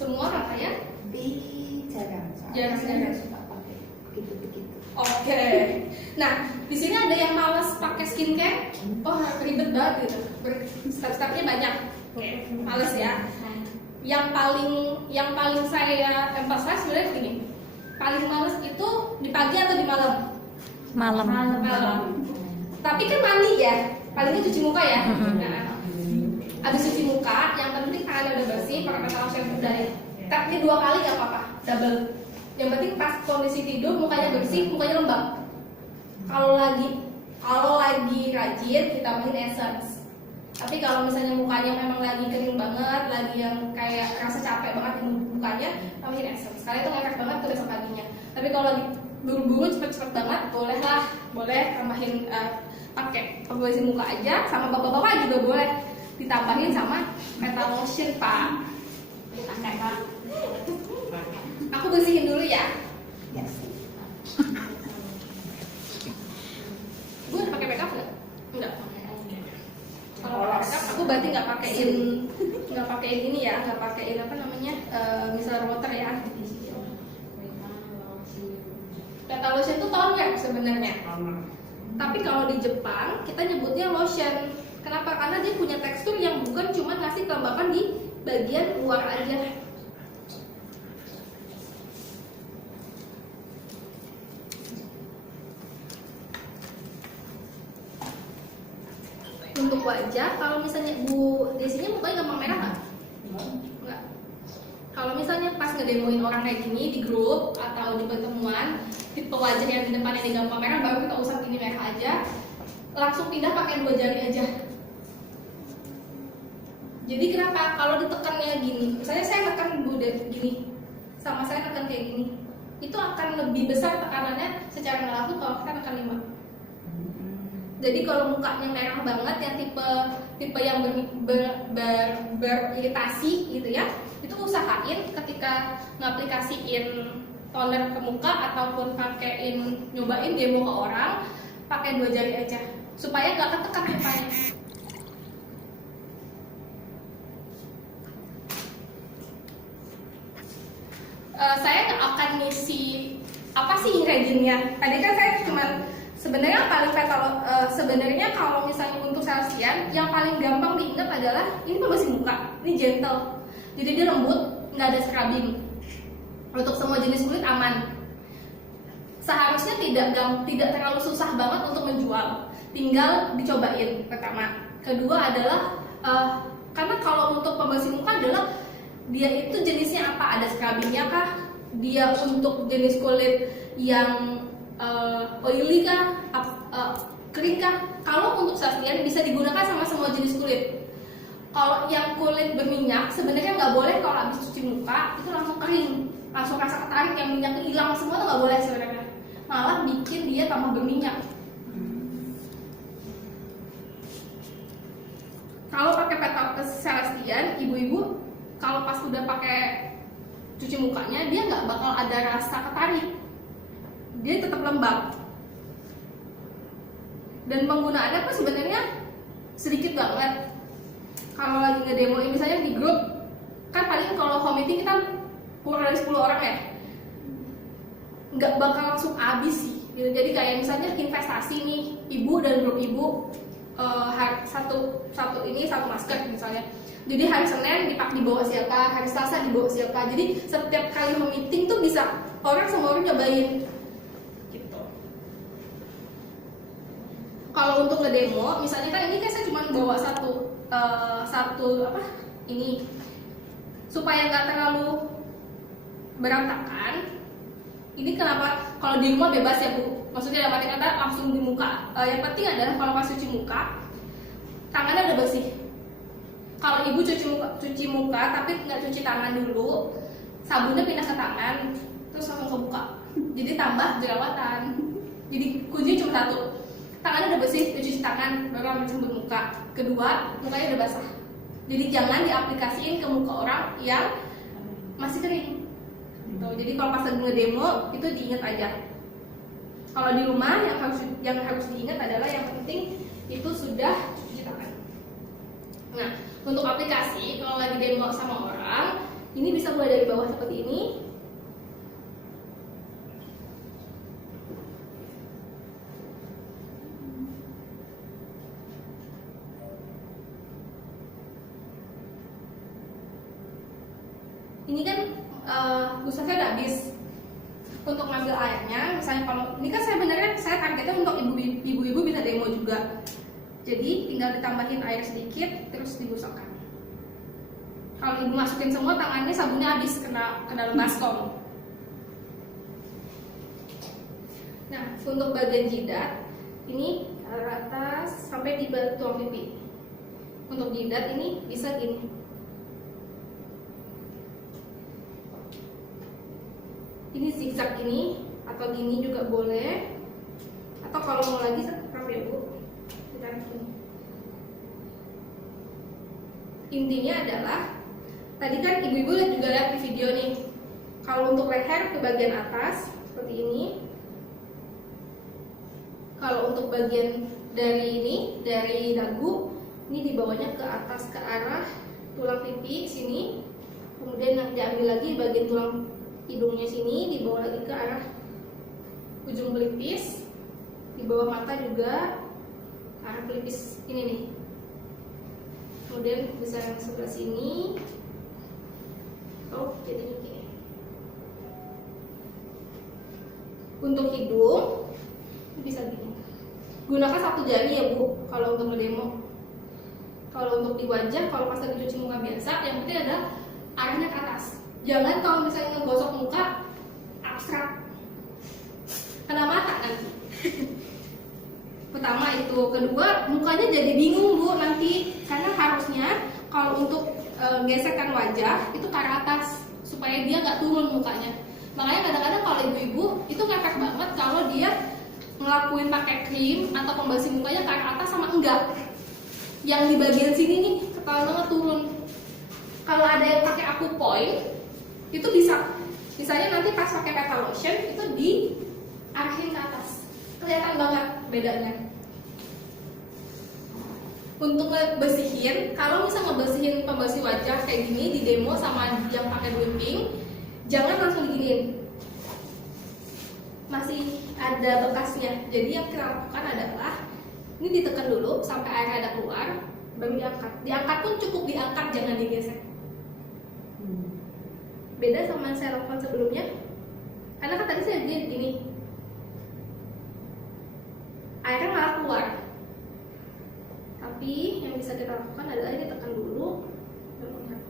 Semua katanya jarang suka pakai begitu. Oke. Nah, di sini ada yang malas pakai skincare. Oh, ribet banget gitu. Step-stepnya banyak. Oke, males ya. Yang paling saya emphasize sebenarnya gini. Paling males itu di pagi atau di malam? Malam. Tapi kan mandi ya. Palingnya cuci muka ya. Nah, habis cuci muka, yang penting tangannya udah bersih, pakai petal shampoo udah ya. Tapi 2 kali nggak apa-apa, double. Yang penting pas kondisi tidur mukanya bersih, mukanya lembab. Kalau lagi rajin kita tambahin essence. Tapi kalau misalnya mukanya memang lagi kering banget, lagi yang kayak rasa capek banget di mukanya, tambahin essence. Karena itu ngefek banget tuh besok paginya. Tapi kalau lagi buru-buru cepet-cepet banget, boleh tambahin pakai pembersih muka aja, sama bapak-bapak juga boleh ditambahin sama petal lotion Pak. Pakai Pak. Aku bersihin dulu ya. Yes. Gue udah pakai makeup nggak? Enggak. Kalau makeup aku berarti nggak pakein ini ya, nggak pakein apa namanya micellar water ya. Petal lotion itu toner sebenarnya. Tapi kalau di Jepang kita nyebutnya lotion. Kenapa? Karena dia punya tekstur yang bukan cuma ngasih kelembapan di bagian luar aja. Untuk wajah, kalau misalnya Bu Desinya mukanya gampang merah nggak? Nggak. Kalau misalnya pas ngedemoin orang kayak gini di grup atau di pertemuan, tipe wajah yang di depan ini gampang merah, baru kita usap ini merah aja, langsung pindah pakai 2 jari aja. Jadi kenapa? Kalau ditekannya gini, misalnya saya tekan Bu gini, sama saya tekan kayak gini, itu akan lebih besar tekanannya secara nggak langsung kalau kita tekan 5. Jadi kalau mukanya merah banget yang tipe yang beriritasi gitu ya, itu usahain ketika ngaplikasiin toner ke muka ataupun nyobain demo ke orang, pakai 2 jari aja supaya nggak ketekan mukanya. Saya nggak akan ngisi apa sih ingredientnya. Tadi kan saya cuma sebenarnya sebenarnya kalau misalnya untuk Celsian yang paling gampang diingat adalah ini pembersih muka, ini gentle, jadi dia lembut, nggak ada scrubbing. Untuk semua jenis kulit aman. Seharusnya tidak terlalu susah banget untuk menjual, tinggal dicobain pertama. Kedua adalah karena kalau untuk pembersih muka adalah dia itu jenisnya apa, ada scrubbingnya kah, dia untuk jenis kulit yang oily kah, kering kah. Kalau untuk Celsian bisa digunakan sama semua jenis kulit. Kalau yang kulit berminyak sebenarnya nggak boleh kalau habis cuci muka itu langsung kering, langsung rasa ketarik, yang minyak hilang semua itu nggak boleh sebenarnya, malah bikin dia tambah berminyak. Kalau pakai petal Celsian, ibu-ibu kalau pas udah pakai cuci mukanya dia nggak bakal ada rasa ketarik, dia tetap lembab. Dan penggunaannya pun sebenarnya sedikit banget. Kalau lagi ngedemoin misalnya di grup, kan paling kalau home meeting kita kurang dari 10 orang ya, nggak bakal langsung habis sih gitu. Jadi kayak misalnya investasi nih, ibu dan grup ibu satu masker misalnya. Jadi hari Senin dibawa siapa, hari Selasa dibawa siapa. Jadi setiap kali home meeting tuh bisa semua orang cobain. Kalau untuk ngedemo, misalnya kan ini kan saya cuma bawa satu ini supaya nggak terlalu berantakan. Ini kenapa kalau di rumah bebas ya Bu? Maksudnya dalam arti kata langsung di muka. Yang penting adalah kalau pas cuci muka tangannya udah bersih. Kalau ibu cuci muka tapi nggak cuci tangan dulu, sabunnya pindah ke tangan, terus langsung ke muka. Jadi tambah jerawatan. Jadi kuncinya cuma satu. Tangannya udah bersih, cuci tangan, baru ambil sabun muka. Kedua, mukanya udah basah. Jadi jangan diaplikasiin ke muka orang yang masih kering. Gitu. Jadi kalau pas lagi ngedemo itu diingat aja. Kalau di rumah yang harus diingat adalah yang penting itu sudah cuci tangan. Nah, untuk aplikasi kalau lagi demo sama orang, Ini bisa mulai dari bawah seperti ini. Ini kan busa saya udah habis. Untuk ngambil airnya, misalnya kalau ini kan saya targetnya untuk ibu-ibu bisa demo juga. Jadi tinggal ditambahin air sedikit terus dibusakkan. Kalau ibu masukin semua, tangannya sabunnya habis kena dalam baskom. Nah, untuk bagian jidat ini ke atas sampai di tulang pipi. Untuk jidat ini bisa gini. Ini zigzag ini atau gini juga boleh, atau kalau mau lagi sampai ya bu, ditarik gini. Intinya adalah tadi kan ibu-ibu juga lihat di video nih, kalau untuk leher ke bagian atas seperti ini, kalau untuk bagian dari ini, dari dagu ini dibawanya ke atas ke arah tulang pipi sini, kemudian yang diambil lagi bagian tulang hidungnya sini, dibawa lagi ke arah ujung pelipis, di bawah mata juga arah pelipis ini nih. Kemudian bisa yang sebelah sini. Oh, jadi ini. Untuk hidung bisa gini. Gunakan satu jari ya bu, kalau untuk ngedemo. Kalau untuk di wajah, kalau pas lagi cuci muka biasa, yang penting adalah arahnya ke atas. Jangan kalau misalnya ngegosok muka abstrak, kena mata nanti. Pertama itu, kedua mukanya jadi bingung bu nanti, karena harusnya kalau untuk gesekan wajah itu ke arah atas supaya dia nggak turun mukanya. Makanya kadang-kadang kalau ibu-ibu itu ngefek banget kalau dia ngelakuin pakai krim atau pembersih mukanya ke arah atas sama enggak. Yang di bagian sini nih ketahuan banget turun. Kalau ada yang pakai Aquapoint itu bisa, misalnya nanti pas pakai petal lotion itu diarahin ke atas, kelihatan banget bedanya. Untuk ngebersihin, kalau misalnya ngebersihin pembersih wajah kayak gini di demo sama yang pakai whipping, jangan langsung diginiin, masih ada bekasnya. Jadi yang kita lakukan adalah ini ditekan dulu sampai air ada keluar, baru diangkat. Diangkat pun cukup diangkat, jangan digesek. Beda sama yang saya lakukan sebelumnya, karena kan tadi saya gini, airnya malah keluar. Tapi yang bisa kita lakukan adalah ini tekan dulu, baru angkat.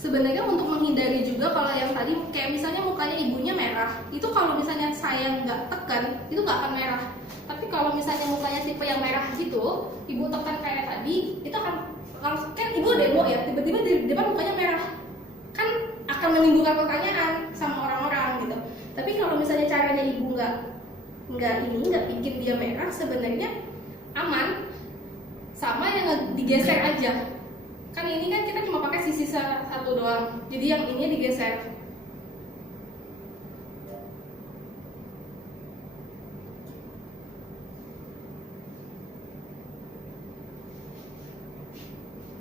Sebenarnya untuk menghindari juga kalau yang tadi kayak misalnya mukanya ibunya merah, itu kalau misalnya saya nggak tekan itu nggak akan merah. Tapi kalau misalnya mukanya tipe yang merah gitu, ibu tekan kayak tadi, itu akan langsung, kan ibu demo ya, tiba-tiba di depan mukanya merah, kan akan menimbulkan pertanyaan sama orang-orang gitu. Tapi kalau misalnya caranya ibu nggak bikin dia merah, sebenarnya aman, sama yang digeser aja. Kan ini kan kita cuma pakai sisi satu doang, jadi yang ini digeser.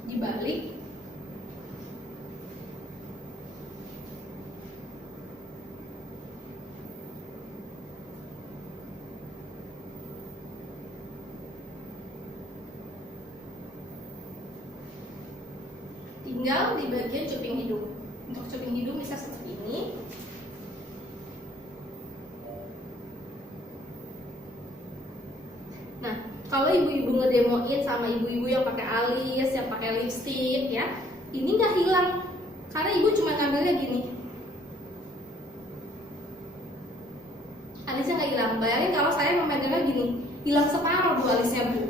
Dibalik. Tinggal di bagian cuping hidung. Untuk cuping hidung bisa seperti ini. Nah, kalau ibu-ibu ngedemoin sama ibu-ibu yang pakai alis, yang pakai lipstick ya, ini nggak hilang karena ibu cuma ngambilnya gini. Alisnya nggak hilang. Bayangin kalau saya memegangnya gini, hilang separuh bu alisnya bu.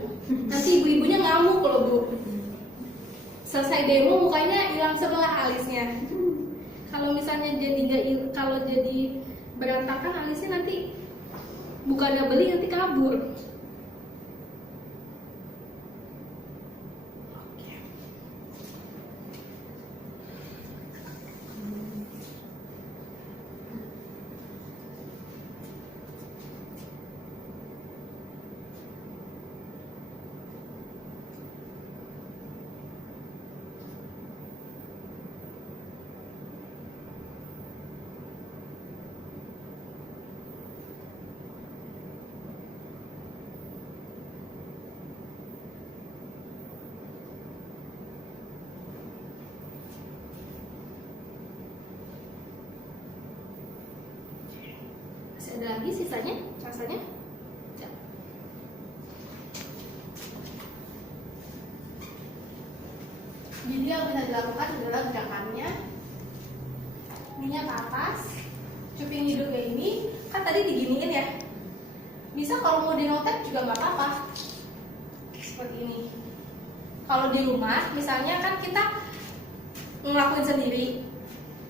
Nanti ibu-ibunya ngamuk loh bu. Selesai demo mukanya hilang sebelah alisnya. Kalau misalnya kalau jadi berantakan alisnya nanti bukannya beli nanti kabur. ada lagi sisanya rasanya. Jadi yang bisa dilakukan adalah gerakannya minyak ke atas, cuping hidungnya ini kan tadi diginiin ya. Bisa kalau mau dinotek juga nggak apa-apa, seperti ini. Kalau di rumah misalnya kan kita ngelakuin sendiri,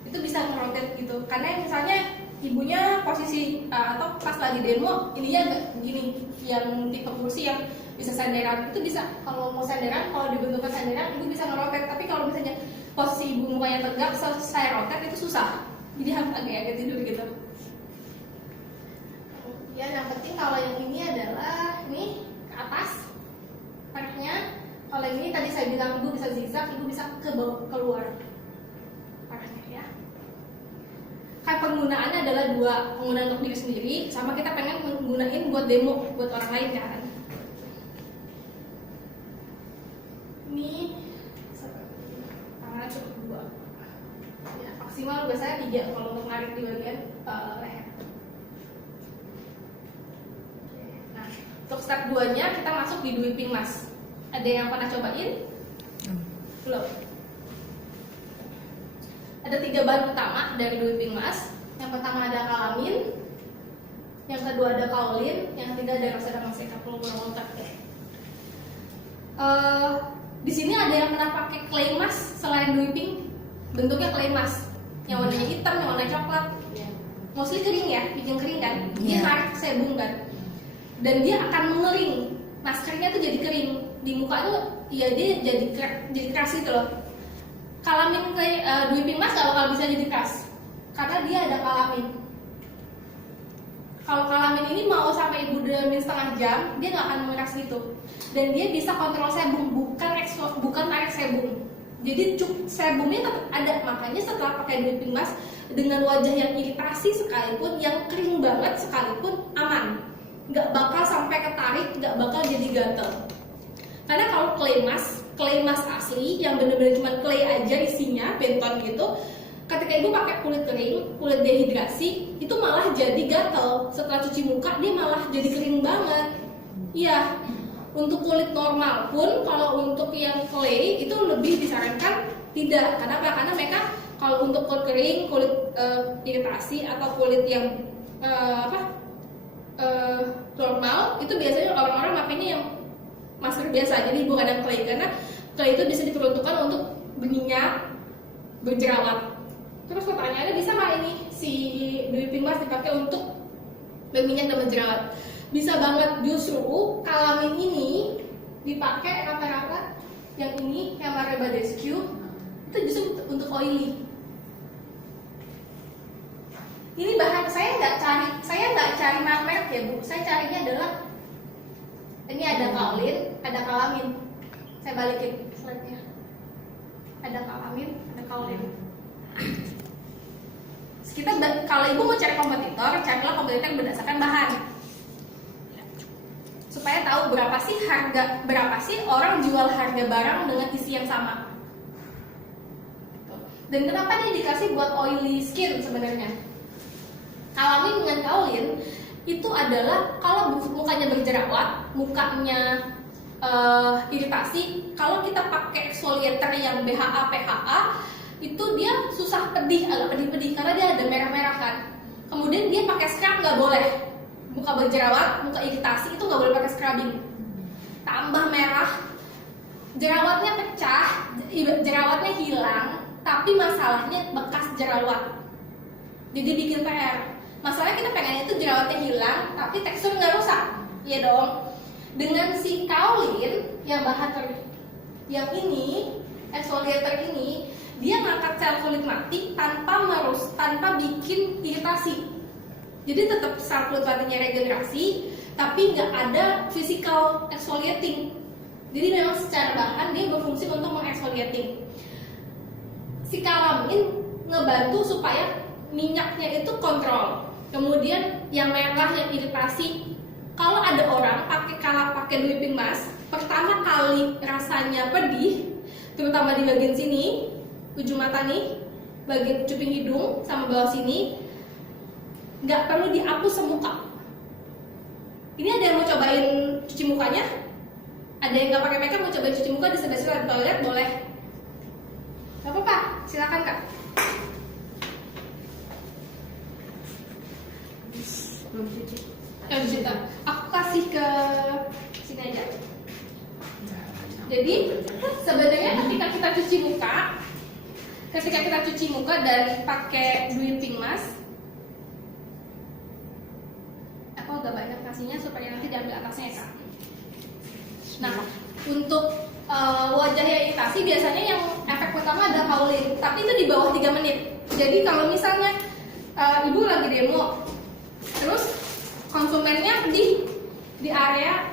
itu bisa ngerotet gitu. Karena misalnya ibunya posisi atau pas lagi demo ininya gini, yang tipe kursi yang bisa sandaran, itu bisa. Kalau mau sandaran, kalau dibentukkan sandaran ibu bisa ngerotet. Tapi kalau misalnya posisi ibu mukanya tegak selesai rotet itu susah, jadi harus agak-agak tidur gitu. Ya, yang penting kalau yang ini adalah ini ke atas parahnya. Kalau yang ini tadi saya bilang ibu bisa zigzag, ibu bisa ke bawah, keluar parahnya ya. Kan penggunaannya adalah dua, penggunaan untuk diri sendiri sama kita pengen menggunain buat demo buat orang lain kan. Ini tangannya cukup dua ya, maksimal biasanya 3 kalau untuk narik di bagian leher. Nah, untuk step 2 nya kita masuk di Dwiping Mas. Ada yang pernah cobain? Belum? Ada 3 bahan utama dari Dwiping Mas. Yang pertama ada kalamin, yang kedua ada kaolin, yang ketiga ada reksadana maseka peluru-peluru ya. Di sini ada yang pernah pakai clay mask selain Dwiping, bentuknya clay mask, yang warnanya hitam, yang warna coklat, mostly kering ya, bikin kering kan, dia tarik sebum kan, dan dia akan mengering, maskernya tuh jadi kering, di muka tuh ya dia jadi keras gitu loh. Kalamin clay Dwiping mask gak bakal bisa jadi keras, karena dia ada kalamin. Kalau kalamin ini mau sampai ibu diamin setengah jam, dia nggak akan mengeras gitu. Dan dia bisa kontrol sebum, bukan tarik sebum. Jadi sebumnya tetap ada. Makanya setelah pakai Dwiping mask dengan wajah yang iritasi sekalipun, yang kering banget sekalipun, aman. Nggak bakal sampai ketarik, nggak bakal jadi gatel. Karena kalau clay mask asli yang bener-bener cuma clay aja isinya, benton gitu, ketika ibu pakai kulit kering, kulit dehidrasi, itu malah jadi gatel. Setelah cuci muka dia malah jadi kering banget. Iya, untuk kulit normal pun kalau untuk yang clay itu lebih disarankan tidak. Kenapa? Karena mereka kalau untuk kulit kering, kulit iritasi atau kulit yang normal itu biasanya orang-orang makanya yang masker biasa, jadi bukan yang clay. Karena clay itu bisa diperuntukkan untuk berminyak, berjerawat. Terus pertanyaannya, bisa nggak ini si Dwiping mask dipakai untuk berminyak dan berjerawat? Bisa banget. Justru kalamin ini dipakai rata-rata, yang ini yang pakai Badescu itu justru untuk oily. Ini bahan saya nggak cari merek ya bu. Saya carinya adalah ini ada kaolin, ada kalamin. Saya balikin slide-nya. Ada kalamin, ada kaolin. Kita kalau ibu mau cari kompetitor, carilah kompetitor yang berdasarkan bahan, supaya tahu berapa sih orang jual harga barang dengan isi yang sama. Dan kenapa dia dikasih buat oily skin sebenarnya? Kalamin dengan kaolin itu adalah kalau mukanya berjerawat, mukanya iritasi, kalau kita pakai exfoliator yang BHA, PHA, itu dia susah agak pedih-pedih karena dia ada merah-merah kan. Kemudian dia pakai scrub nggak boleh. Muka berjerawat, muka iritasi itu nggak boleh pakai scrubbing. Tambah merah, jerawatnya pecah, jerawatnya hilang, tapi masalahnya bekas jerawat. Jadi bikin PR. Masalahnya kita pengen itu jerawatnya hilang, tapi tekstur nggak rusak, ya dong. Dengan si kaolin yang yang ini, exfoliator ini, dia ngangkat sel kulit mati tanpa bikin iritasi. Jadi tetap sel kulit matinya regenerasi, tapi nggak ada physical exfoliating. Jadi memang secara bahan dia berfungsi untuk mengeksfoliating. Si kalamin ngebantu supaya minyaknya itu kontrol. Kemudian yang merah, yang iritasi, kalau ada orang pakai Dwiping mask, pertama kali rasanya pedih, terutama di bagian sini, ujung mata nih, bagian cuping hidung sama bawah sini, nggak perlu dihapus semuka. Ini ada yang mau cobain cuci mukanya? Ada yang nggak pakai makeup mau cobain cuci muka di sebelah sini toilet boleh? Gak apa-apa, silakan Kak. Belum cuci. Cerita. Aku kasih ke sini aja. Jadi sebenarnya ketika kita cuci muka dan pakai Dwipping mask, aku agak banyak kasihnya supaya nanti diambil atasnya ya Kak. Nah, untuk wajah yang iritasi biasanya yang efek pertama adalah howling, tapi itu di bawah 3 menit. Jadi kalau misalnya ibu lagi demo, terus konsumennya di area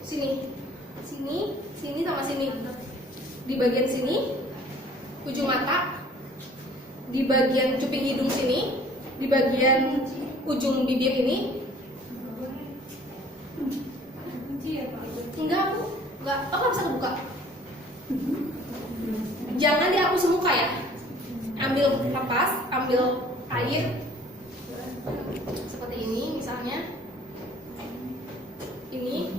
sini sama sini, di bagian sini ujung mata, di bagian cuping hidung sini, di bagian ujung bibir ini. Enggak, nggak bisa kebuka. Jangan dihapus semuka ya. Ambil lepas, ambil air seperti ini misalnya. Ini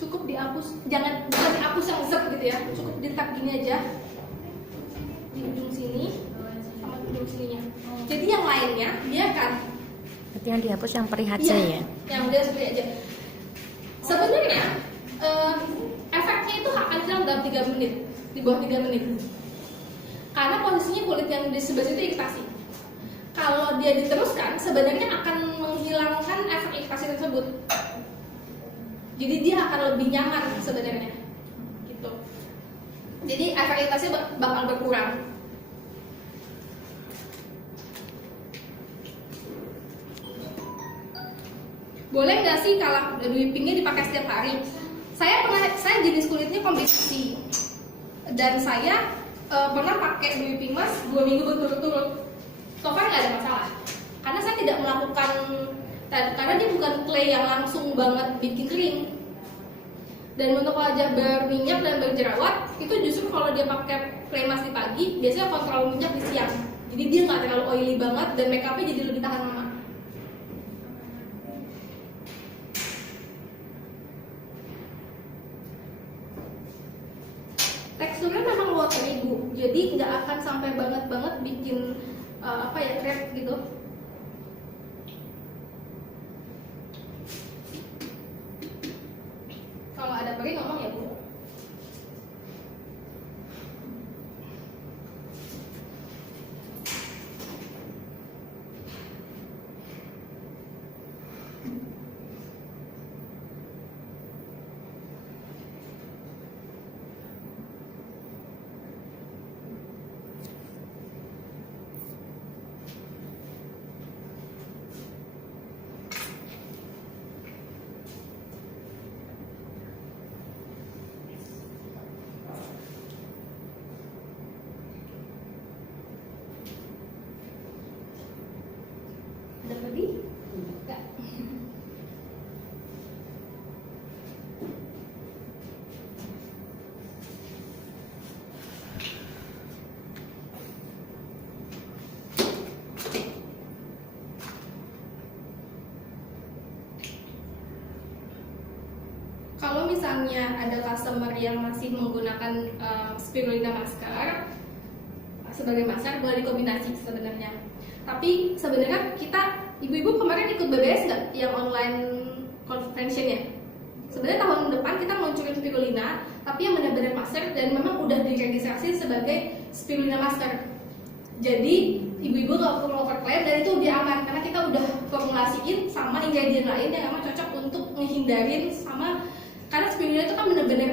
cukup dihapus, bukan dihapus yang zep gitu ya. Cukup ditap gini aja di ujung sini sama ujung sininya. Jadi yang lainnya biarkan. Berarti yang dihapus yang perih aja ya? Yang dia seperti aja. Sebenarnya efeknya itu akan hilang dalam 3 menit, di bawah 3 menit. Karena posisinya kulit yang di sebelah itu iritasi. Kalau dia diteruskan, sebenarnya akan menghilangkan efek iritasi tersebut. Jadi dia akan lebih nyaman sebenarnya, gitu. Jadi efek iritasi bakal berkurang. Boleh nggak sih kalau Dwippingnya dipakai setiap hari? Saya jenis kulitnya kombinasi, dan saya pernah pakai Dwipping mask 2 minggu berturut-turut. So far nggak ada masalah, karena saya tidak melakukan, karena dia bukan clay yang langsung banget bikin kering. Dan untuk wajah berminyak dan berjerawat, itu justru kalau dia pakai clay mask di pagi, biasanya kontrol minyak di siang. Jadi dia nggak terlalu oily banget dan makeupnya jadi lebih tahan lama. Teksturnya memang watery Bu, jadi nggak akan sampai banget bikin crepe gitu. Kalau ada perih ngomong ya Bu. Ada lebih? Enggak. Kalau misalnya ada customer yang masih menggunakan spirulina masker sebagai masker, boleh dikombinasi sebenarnya. Tapi sebenarnya kita, ibu-ibu kemarin ikut BBS nggak yang online convention-nya? Sebenarnya tahun depan kita meluncurin spirulina, tapi yang benar-benar masker dan memang udah diregistrasi sebagai spirulina masker. Jadi ibu-ibu nggak perlu overclaim dan itu udah aman karena kita udah formulasiin sama ingredient lain yang memang cocok untuk menghindarin sama, karena spirulina itu kan benar-benar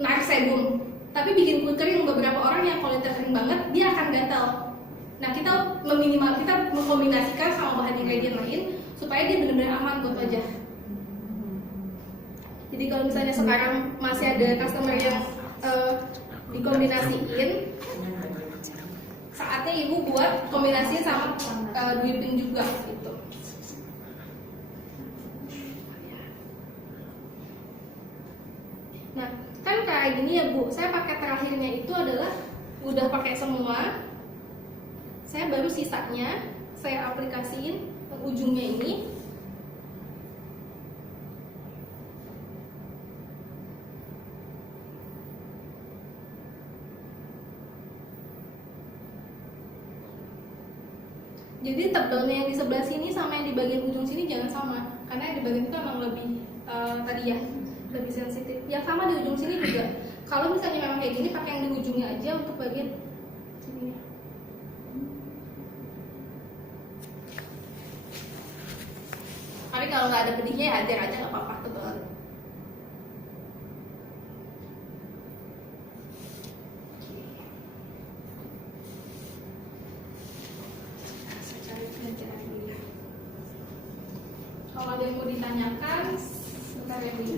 narik sebum, tapi bikin kulit kering. Beberapa orang yang kulitnya kering banget dia akan gatal. Nah kita mengkombinasikan sama bahan ingredient lain supaya dia benar-benar aman buat wajah. Jadi kalau misalnya sekarang masih ada customer yang dikombinasiin, saatnya ibu buat kombinasinya sama Dwipping juga gitu. Nah kan kayak gini ya Bu, saya pakai terakhirnya itu adalah udah pakai semua. Saya baru sisanya saya aplikasiin ujungnya ini. Jadi tebalnya yang di sebelah sini sama yang di bagian ujung sini jangan sama, karena yang di bagian itu emang lebih tadi ya lebih sensitif. Yang sama di ujung sini juga. Kalau misalnya memang kayak gini, pakai yang di ujungnya aja untuk bagian sini. Tapi kalau nggak ada pedihnya ya hajar aja, nggak apa-apa, tebal. Saya cari pelajaran dulu. Kalau ada yang mau ditanyakan, sebentar ya Bu.